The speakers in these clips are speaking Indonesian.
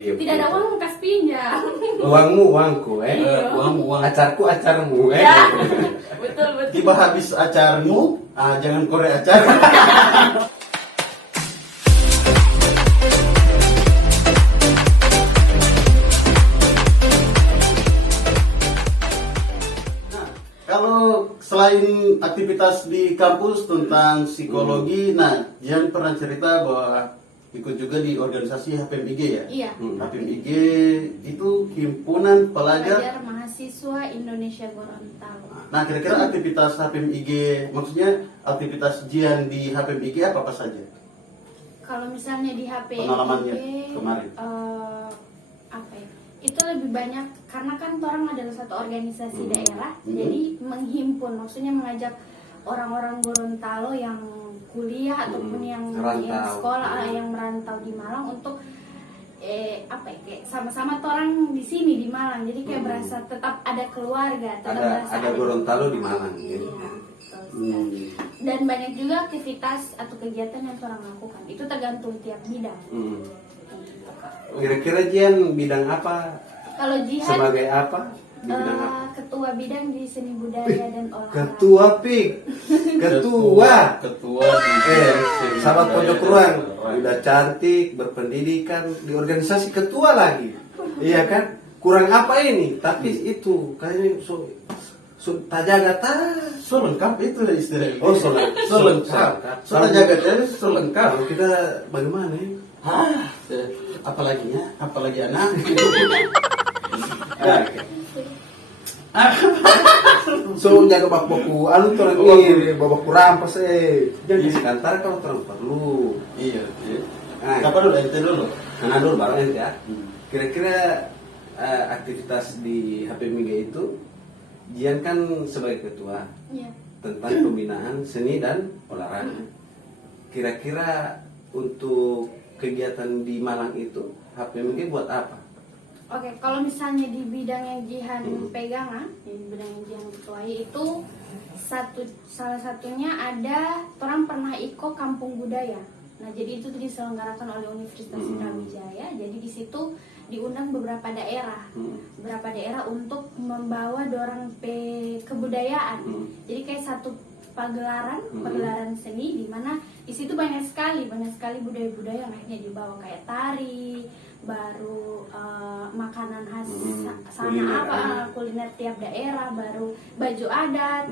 Tidak ada uang kas pinjam. Uangmu uangku, Iya. Uang uang. acarku acarmu, Ya, betul betul. Tiba habis acarmu, jangan korek acar. Nah, kalau selain aktivitas di kampus tentang psikologi, nah Jian pernah cerita bahwa ikut juga di organisasi HPMIG ya? Iya. HPMIG itu himpunan pelajar. Pelajar mahasiswa Indonesia Gorontalo. Nah, kira-kira aktivitas HPMIG, maksudnya aktivitas Jian di HPMIG apa saja? Kalau misalnya di HPMIG, Pengalamannya kemarin. apa ya? Itu lebih banyak karena kan orang adalah satu organisasi daerah, Hmm. jadi menghimpun, maksudnya mengajak orang-orang Gorontalo yang kuliah ataupun yang Merantau. sekolah yang merantau di Malang untuk apa ya, kayak sama-sama orang di sini di Malang, jadi kayak berasa tetap ada keluarga, tetap berasa ada Gorontalo di Malang, Iya, gitu. betul sekali. Dan banyak juga aktivitas atau kegiatan yang orang lakukan, itu tergantung tiap bidang. Gitu, Kak. Kira-kira Jian bidang apa? Kalau Jihan Sebagai apa? Di bidang apa? ketua bidang di seni budaya dan olahraga. Ketua Pik. Ketua. Ketua di Sahabat pojok ruang. Udah cantik, berpendidikan, di organisasi ketua lagi. Iya kan? Kurang apa ini? Tapi itu kayaknya tak jaga So lengkap itu istilahnya. Oh, so lengkap. So lengkap. So jaga jadi so lengkap. Kalau kita bagaimana ya? Apalagi ya? Apalagi anak. So jaga bakboku, anu orang ini babakku rampas Jadi sekantar kalau terang perlu. Iya. Nah, Apa dulu? Ente dulu. Karena dulu barang ente ya. Kira-kira aktivitas di HPMIG itu, Jian kan sebagai ketua Iya. tentang pembinaan seni dan olahraga. Kira-kira untuk kegiatan di Malang itu HPMIG buat apa? Oke, kalau misalnya di bidang yang Jihan pegang, di bidang yang Jihan ketuai itu salah satunya ada orang pernah IKO Kampung Budaya. Nah, jadi itu diselenggarakan oleh Universitas Brawijaya. Jadi di situ diundang beberapa daerah untuk membawa dorang kebudayaan. Jadi kayak satu pagelaran seni di mana di situ banyak sekali budaya-budaya yang akhirnya dibawa, kayak tari, baru makanan khas sana kuliner tiap daerah, baru baju adat,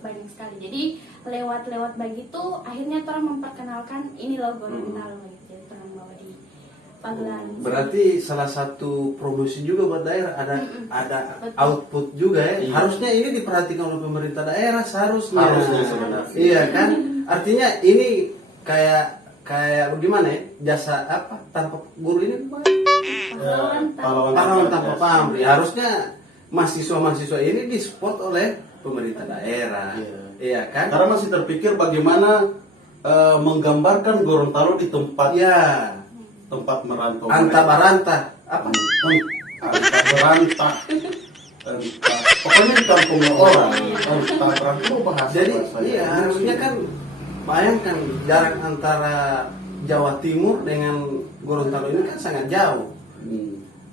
banyak sekali. Jadi lewat begitu akhirnya orang memperkenalkan ini loh Gorontalo, jadi orang bawa di pagelaran. Berarti salah satu promosi juga buat daerah, ada output juga ya. Iya. Harusnya ini diperhatikan oleh pemerintah daerah seharusnya. Harusnya sebenarnya. Iya kan? Artinya ini kayak gimana ya? Jasa apa? Tanpa guru ini pahlawan tanpa pamrih. Harusnya mahasiswa ini disupport oleh pemerintah daerah. Iya kan? Karena masih terpikir bagaimana menggambarkan Gorontalo di tempat merantau. Anta baranta apa? Anta berantah. Pokoknya di kampung orang. Anta berantah bahasa. Jadi iya harusnya kan bayangkan jarak antara Jawa Timur dengan Gorontalo ini kan sangat jauh.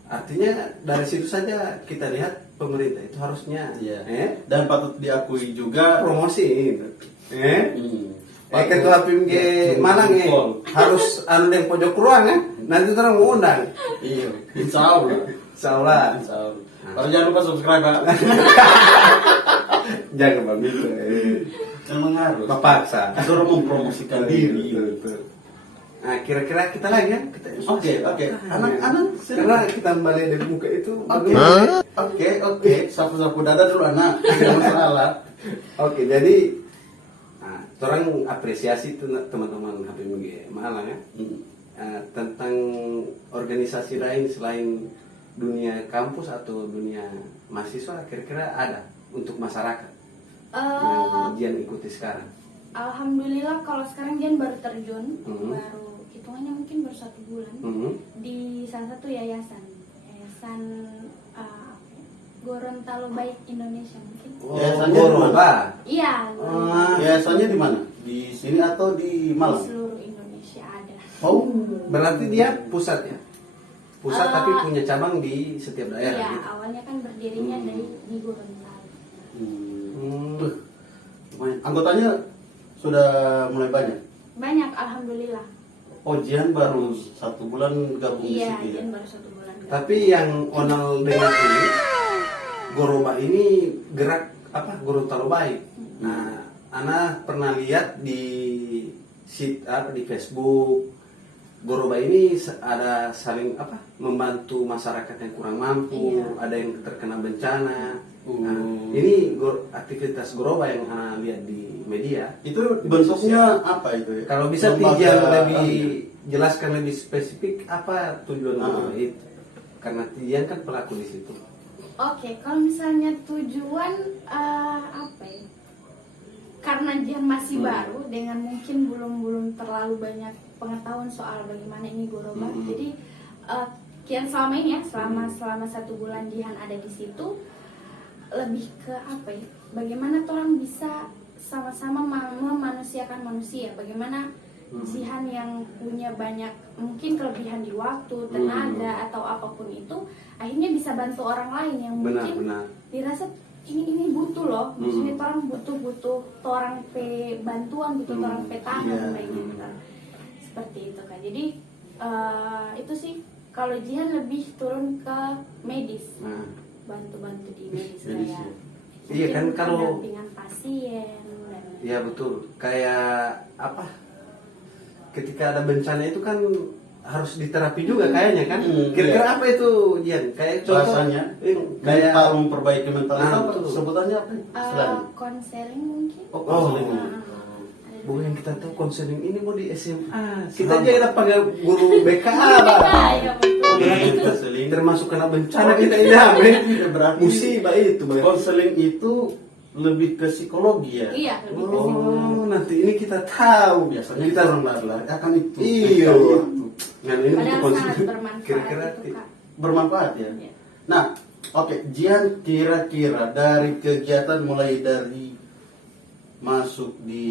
Artinya dari situ saja kita lihat pemerintah itu harusnya dan patut diakui juga promosi gitu. Ketua PIMG Malang harus anu yang pojok ruang nanti orang mau undang. Iya, insya Allah. Kalau jangan lupa subscribe Pak. Jangan begitu. Memang harus. Paksa. Suruh mempromosikan diri. Betul. Nah, kira-kira kita lagi ya? Oke. Anak-anak, karena kita kembali dari muka itu. Oke. Sapu-sapu dada dulu anak. Tidak masalah. Oke, jadi orang apresiasi teman-teman HPMIG Malang ya. Tentang organisasi lain selain dunia kampus atau dunia mahasiswa, kira-kira ada untuk masyarakat yang Jian ikuti sekarang? Alhamdulillah kalau sekarang Jian baru terjun, baru hitungannya mungkin baru 1 bulan di salah satu yayasan Gorontalo Baik Indonesia mungkin. Goroba. Iya. Yayasannya di mana? Di sini atau di Di Malang? seluruh Indonesia ada. Oh, berarti dia pusat ya? pusat tapi punya cabang di setiap daerah Iya, gitu. awalnya kan berdirinya dari di Gorontalo. Lumayan. Anggotanya sudah mulai banyak. Banyak, alhamdulillah. Oh, Jihan baru 1 bulan gabung di Iya, situ ya? Jihan baru 1 bulan. Tapi yang Onal dengar ini, Goroba ini gerak apa Gorontalo baik. Nah, Ana pernah lihat di di Facebook, Goroba ini ada saling apa membantu masyarakat yang kurang mampu, Iya. ada yang terkena bencana. Nah, ini aktivitas Goroba yang Ana lihat di media. Itu bentuknya apa itu ya? Kalau bisa Lembaga- Tijan lebih jelaskan lebih spesifik apa tujuan Goroba itu, karena Tijan kan pelaku di situ. Oke, kalau misalnya tujuan apa ya? Karena dia masih baru dengan mungkin belum terlalu banyak pengetahuan soal bagaimana ini Goroba. Jadi kian selama ini ya, selama 1 bulan Jihan ada di situ, lebih ke apa ya? Bagaimana orang bisa sama-sama memanusiakan manusia. Bagaimana Jihan yang punya banyak mungkin kelebihan di waktu, tenaga atau apapun itu, akhirnya bisa bantu orang lain yang mungkin Benar. dirasa ini butuh loh, maksudnya orang butuh orang pe bantuan gitu, orang pe tangan kayak gitu kan. Seperti itu kan. Jadi itu sih kalau Jihan lebih turun ke medis, bantu-bantu di medis Medis, kayak Iya kan, mungkin kalau pendampingan pasien dan Iya betul. Kayak apa? Ketika ada bencana itu kan harus diterapi juga kayaknya kan. Kira-kira iya. apa itu, Jian? Kayak contoh Rasanya kayak mental memperbaiki mental Nah, itu apa? betul. Sebutannya apa? Istilahnya? konseling mungkin. Oh, konseling. Bu yang kita tahu konseling ini mau di SMA. Kita Sama. aja kita panggil guru BKA, Pak. Ya betul. Berarti kita Konseling. termasuk kena bencana kita ini amin. Berarti Musibah itu, Bang. konseling itu lebih ke psikologi ya? Iya, lebih ke psikolog. Oh, nanti ini kita tahu. Biasanya kita kita orang lari akan itu. Iya. Nah, ini untuk Padahal sangat konseling. bermanfaat Kira-kira itu, Kak. Bermanfaat ya? Iya. Nah, oke, Jihan kira-kira dari kegiatan mulai dari masuk di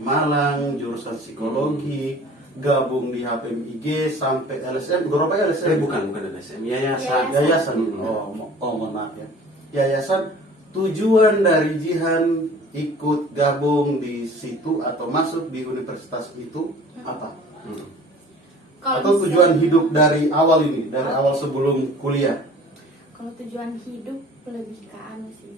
Malang, jurusan psikologi, gabung di HPMIG sampai LSM, Goroba LSM? bukan LSM, yayasan. Yayasan. Mohon maaf ya. Yayasan, tujuan dari Jihan ikut gabung di situ atau masuk di universitas itu apa? Kalau Atau misalnya- tujuan hidup dari awal ini, dari awal sebelum kuliah? Kalau tujuan hidup lebih ke anu sih.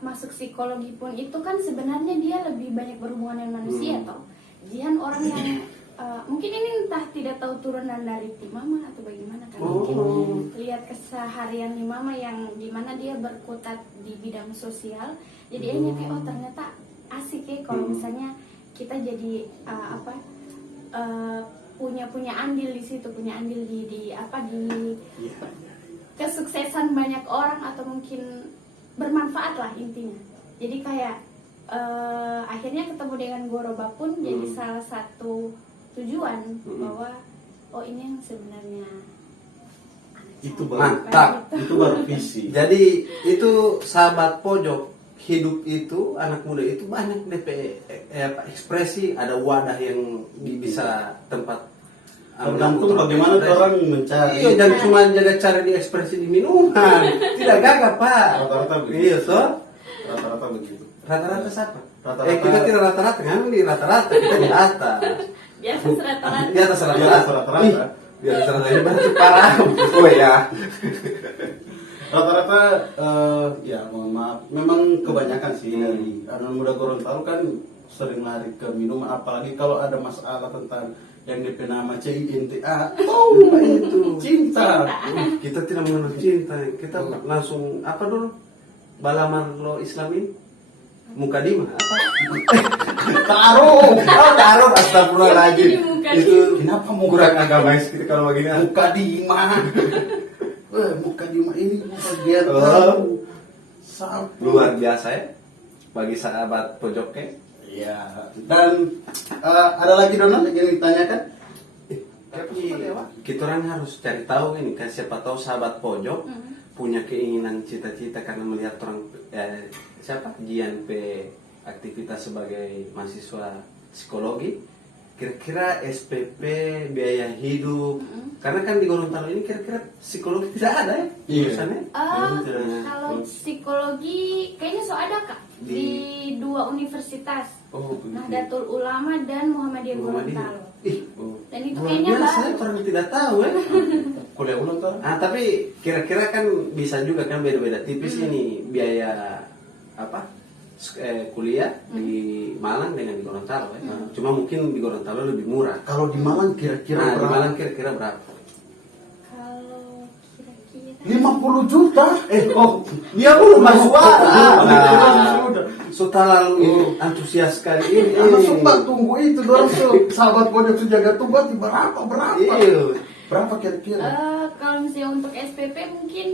Masuk psikologi pun itu kan sebenarnya dia lebih banyak berhubungan dengan manusia toh. Jihan orang yang mungkin ini entah tidak tahu turunan dari Ti Mama atau bagaimana kan. Mungkin lihat keseharian Ti Mama yang dimana dia berkutat di bidang sosial. Jadi akhirnya kayak oh ternyata asik ya kalau misalnya kita jadi punya andil di situ, punya andil di kesuksesan banyak orang atau mungkin bermanfaat lah intinya. Jadi kayak akhirnya ketemu dengan Goroba pun jadi salah satu tujuan bahwa oh ini yang sebenarnya Itu baru, Mantap. itu baru visi. Jadi itu sahabat pojok hidup itu anak muda itu banyak DP ekspresi, ada wadah yang bisa tempat Tergantung bagaimana orang mencari. Iya, dan cuma jaga cari di ekspresi di minuman. Tidak gagap, Pak. Rata-rata begitu. Iya, so. Rata-rata begitu. Rata-rata siapa? Rata-rata- Kita tidak rata-rata, kan di rata-rata, kita di atas. di atas rata-rata. Di atas Di rata-rata. atas rata-rata. Ih, di atas rata-rata berarti parah. Oh ya. Rata-rata ya mohon maaf, memang kebanyakan sih dari anak muda Gorontalo kan sering lari ke minuman, apalagi kalau ada masalah tentang yang DP nama CINTA. Oh, itu cinta. Kita tidak mengenal cinta, kita langsung apa dulu? Balaman lo Islamin? Mukadimah apa? Taruh. Oh, taruh astagfirullahaladzim. Jadi mukadimah. Itu Kenapa mau kurang agamais kita kalau begini. Mukadimah? Mukadimah ini bagian Oh. sapu. Luar biasa ya bagi sahabat pojoknya. Ya, dan ada lagi Donald yang ditanyakan? Tapi kita orang harus cari tahu ini kan, siapa tahu sahabat pojok punya keinginan cita-cita karena melihat orang siapa Jian P aktivitas sebagai mahasiswa psikologi, kira-kira SPP, biaya hidup, karena kan di Gorontalo ini kira-kira psikologi tidak ada ya Iya. jurusannya? Kalau psikologi kayaknya so ada Kak di 2 universitas. Oh, begitu. Nahdlatul Ulama dan Muhammadiyah Muhammadiyah. Gorontalo. Ih, Dan itu luar kayaknya biasa, baru. orang tidak tahu ya. Kuliah ulang tahun. Tapi kira-kira kan bisa juga kan beda-beda tipis ini biaya apa kuliah di Malang dengan di Gorontalo ya. Cuma mungkin di Gorontalo lebih murah. Kalau di Malang kira-kira Nah, di berapa? Malang kira-kira berapa? Kalau kira-kira 50 juta. Dia belum suara. Sudah. Sudah lalu antusias sekali ini. Anak sempat tunggu itu dorong sahabat pojok sejaga tunggu berapa? Iya. Berapa kira-kira? kalau misalnya untuk SPP mungkin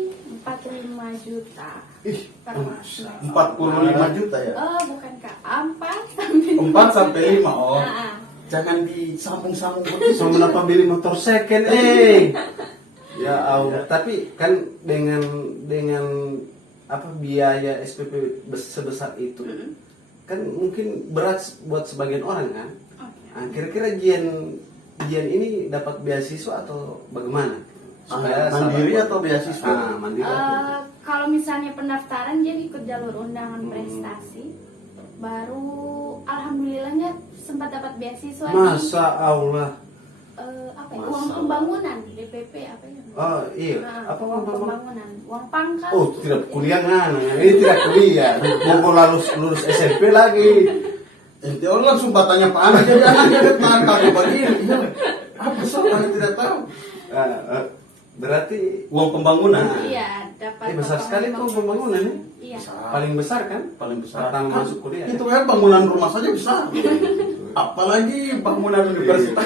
45 juta Ih, per masuk. 45 juta ya? Bukan Kak, 4 sampai 4 sampai 5. Oh. Nah, Jangan disambung-sambung begitu. Sama kenapa beli motor second ya Allah, tapi kan dengan apa biaya SPP sebesar itu kan mungkin berat buat sebagian orang kan. oke. Nah, kira-kira Jian ini dapat beasiswa atau bagaimana? Mandiri atau beasiswa? Mandiri. Kalau misalnya pendaftaran dia ikut jalur undangan prestasi, baru alhamdulillahnya sempat dapat beasiswa Masa Allah. apa ya, uang pembangunan DPP apa ya? Oh iya. Nah, Apa uang Bang? pembangunan, uang pangkal. Oh, tidak kuliah kan? Ini tidak kuliah. Mau lulus SMP lagi. Orang langsung tanya Pak Anak jadi anak jadi tangkap begini. Iya. Apa sih Anak tidak tahu? Berarti Uang pembangunan. Iya, dapat. besar sekali tuh pembangunan ya. Iya. Paling besar kan? Paling besar. Pertama Kan masuk kuliah. Itu ya bangunan rumah saja besar. Apalagi bangunan universitas.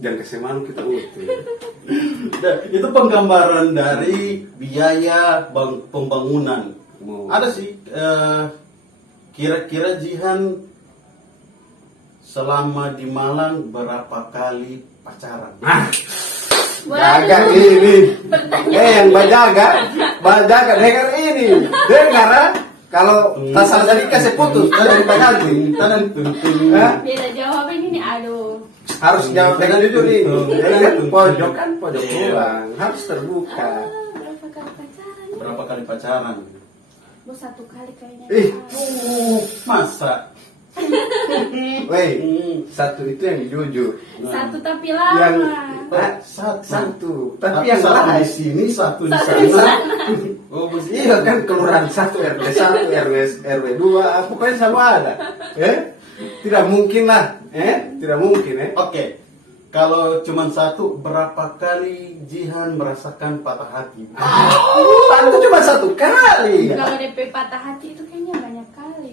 Jangan kesemanu kita utuh. Nah, itu penggambaran dari biaya pembangunan. Ada sih kira-kira Jihan selama di Malang berapa kali pacaran? Jaga ini. Yang bajaga dengar ini. Dengar kalau tak salah tadi kasih putus dari penalti. Beda jawaban ini, aduh. Harus jawab dengan jujur nih. Pojok kan pojok pulang harus terbuka. Berapa kali pacaran? Berapa kali pacaran? Gue 1 kali kayaknya. Masa? Weh, satu itu yang jujur. 1 tapi Yang lama. satu, tapi Tapi yang satu lain. di sini, satu di Satu di sana. sana. Iya kan kelurahan 1 RW 1 RW 2 pokoknya sama ada. Tidak mungkin lah. Tidak mungkin Oke, kalau cuma satu, berapa kali Jihan merasakan patah hati? Itu cuma 1 kali. Kalau DP patah hati itu kayaknya banyak kali.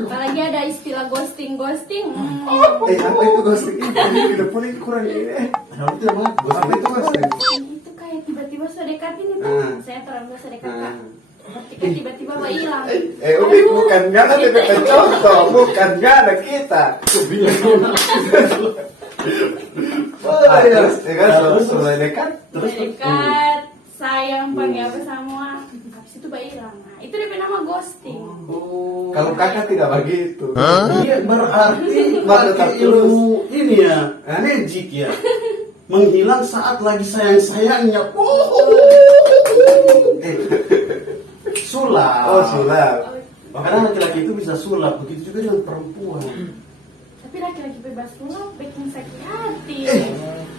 Apalagi ada istilah ghosting. Apa itu ghosting ini? Tidak boleh kurang ini. Apa itu ghosting? Itu kayak tiba-tiba sudah dekatin itu. Saya terlalu sudah dekat. Ketika tiba-tiba Mbak hilang. Umi bukan gana DP contoh, bukan gana kita. Terus mulai dekat. Terus dekat, sayang pakai apa semua. Habis itu Mbak hilang. Nah, itu DP nama ghosting. Kalau kakak tidak begitu. Iya, berarti Mata pakai tulus. ilmu ini ya, magic ya. Menghilang saat lagi sayang-sayangnya. Sulap. Oh, sulap. Karena laki-laki itu bisa sulap, begitu juga dengan perempuan. Tapi laki-laki bebas sulap bikin sakit hati.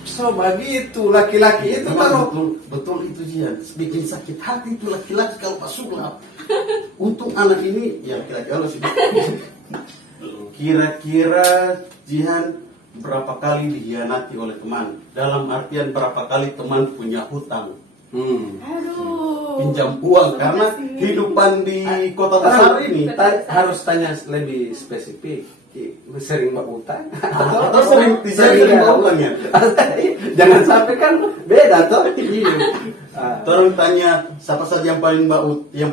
So begitu laki-laki itu kalau Betul itu dia, bikin sakit hati itu laki-laki kalau pas sulap. Untuk anak ini, ya laki-laki harus sih. Kira-kira Jihan berapa kali dihianati oleh teman? Dalam artian berapa kali teman punya hutang? Aduh. Pinjam uang karena kehidupan di kota besar ini harus tanya lebih spesifik. Sering berutang atau sering berutang ya? Jangan sampai kan beda toh. Terus tanya siapa saja yang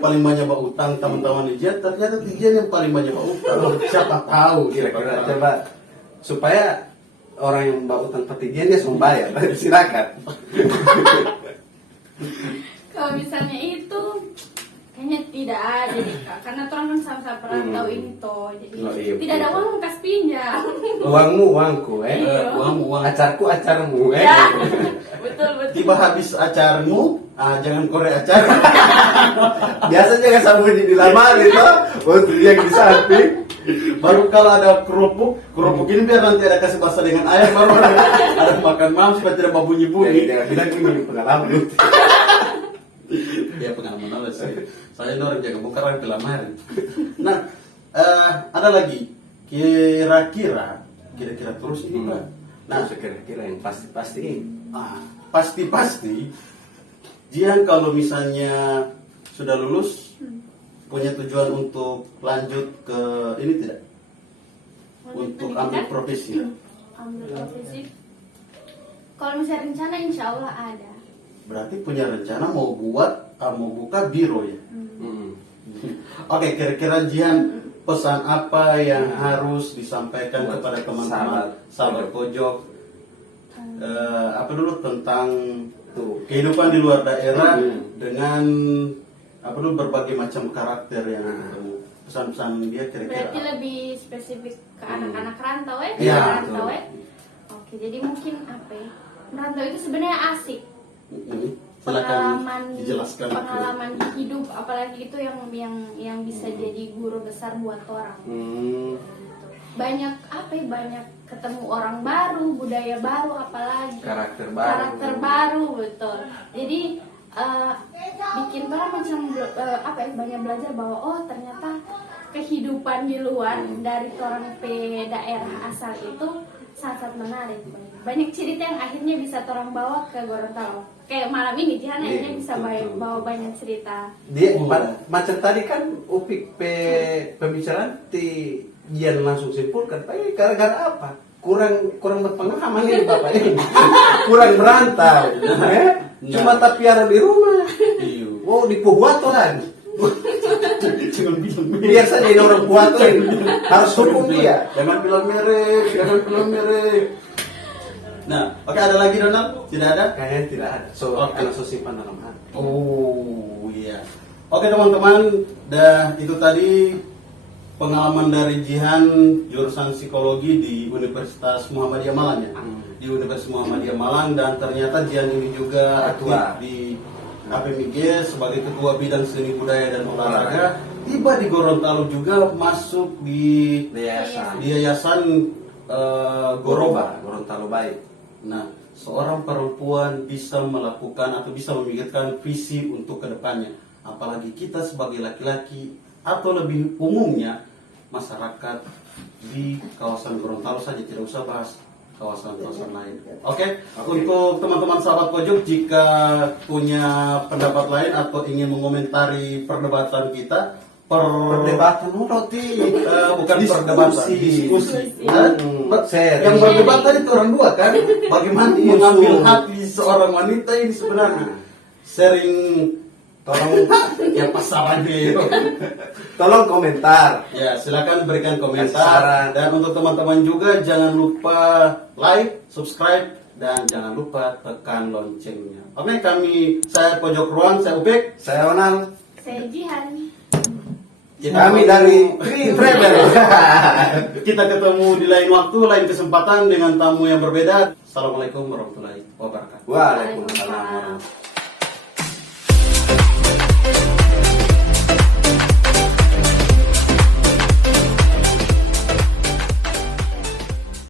paling banyak berutang teman-teman dia, ternyata dia yang paling banyak berutang. Siapa tahu Kira-kira coba supaya orang yang berutang petigian dia semua bayar. Silakan. Kalau misalnya itu Kayaknya tidak ada deh Kak, karena orang kan sama-sama perantau ini toh, jadi Oh, iya, tidak ada betul. uang kas pinjam. Uangmu uangku, Iya. Uang. acarku acarmu, Ya, betul betul. Tiba habis acarmu, jangan korek acar. Biasanya kan sama di lamar itu, waktu yang di samping. Baru kalau ada kerupuk ini biar nanti ada kasih basah dengan ayam, baru ada makan malam supaya tidak mau bunyi-bunyi. Jangan bilang ini pengalaman. Ya pengalaman apa sih? Saya ini orang jaga bukan orang pelamaran. Nah, ada lagi kira-kira terus ini Pak. Nah, kira-kira yang pasti-pasti. Pasti Jian kalau misalnya sudah lulus punya tujuan untuk lanjut ke ini tidak? Untuk ambil profesi. Ambil profesi. Kalau misalnya rencana insya Allah ada. Berarti punya rencana mau buka biro ya? Hmm. Oke, kira-kira Jian pesan apa yang harus disampaikan Buat kepada teman-teman sahabat pojok? Apa dulu tentang tuh kehidupan di luar daerah dengan apa dulu berbagai macam karakter yang ketemu. Pesan-pesan dia kira-kira Berarti apa? lebih spesifik ke anak-anak rantau ya? Iya, Rantau betul. ya? Oke, jadi mungkin apa ya? Merantau itu sebenarnya asik. Silakan dijelaskan. Pengalaman hidup, apalagi itu yang bisa jadi guru besar buat orang. Banyak apa ya? Banyak ketemu orang baru, budaya baru, apalagi Karakter baru. Karakter baru, betul. Jadi bikin orang macam apa ya? Banyak belajar bahwa oh ternyata kehidupan di luar dari orang pe daerah asal itu sangat menarik. Banyak cerita yang akhirnya bisa orang bawa ke Gorontalo. Kayak malam ini Jihan akhirnya bisa bawa banyak cerita. Dia macam tadi kan Upik pembicaraan di Jian langsung simpulkan, tapi gara-gara apa? Kurang berpengalaman ini bapak ini, kurang merantau, cuma tapi ada di rumah. Iya. Wow, di Puguato kan? Jangan bilang Biar saja ini orang Puguato ini harus hukum dia. Jangan bilang merek. Nah, oke, ada lagi Donald? Tidak ada? Kayaknya tidak ada. Karena so simpan dalam hati. Oh iya. Oke teman-teman, itu tadi pengalaman dari Jihan jurusan psikologi di Universitas Muhammadiyah Malang ya. Di Universitas Muhammadiyah Malang, dan ternyata Jihan ini juga aktif Ketua. di APMIG sebagai ketua bidang seni budaya dan olahraga. Tiba di Gorontalo juga masuk di Yayasan Goroba. Gorontalo Baik. Nah, seorang perempuan bisa melakukan atau bisa memikirkan visi untuk kedepannya. Apalagi kita sebagai laki-laki atau lebih umumnya masyarakat di kawasan Gorontalo saja, tidak usah bahas kawasan-kawasan lain. Oke, untuk teman-teman sahabat pojok, jika punya pendapat lain atau ingin mengomentari perdebatan kita, Perdebatan roti. bukan perdebatan, diskusi. Serius. Yang berdebat tadi itu orang dua kan, bagaimana Musuh. mengambil hati seorang wanita ini sebenarnya. Sering tolong ya pasarannya. Tolong komentar. Ya, silakan berikan Kasih komentar. saran. Dan untuk teman-teman juga jangan lupa like, subscribe, dan jangan lupa tekan loncengnya. Oke, saya Pojok Ruang, saya Upik. Saya Onal. Saya Jihan. Kami dari Green Travel. Kita ketemu di lain waktu, lain kesempatan dengan tamu yang berbeda. Assalamualaikum warahmatullahi wabarakatuh. Waalaikumsalam. Waalaikumsalam.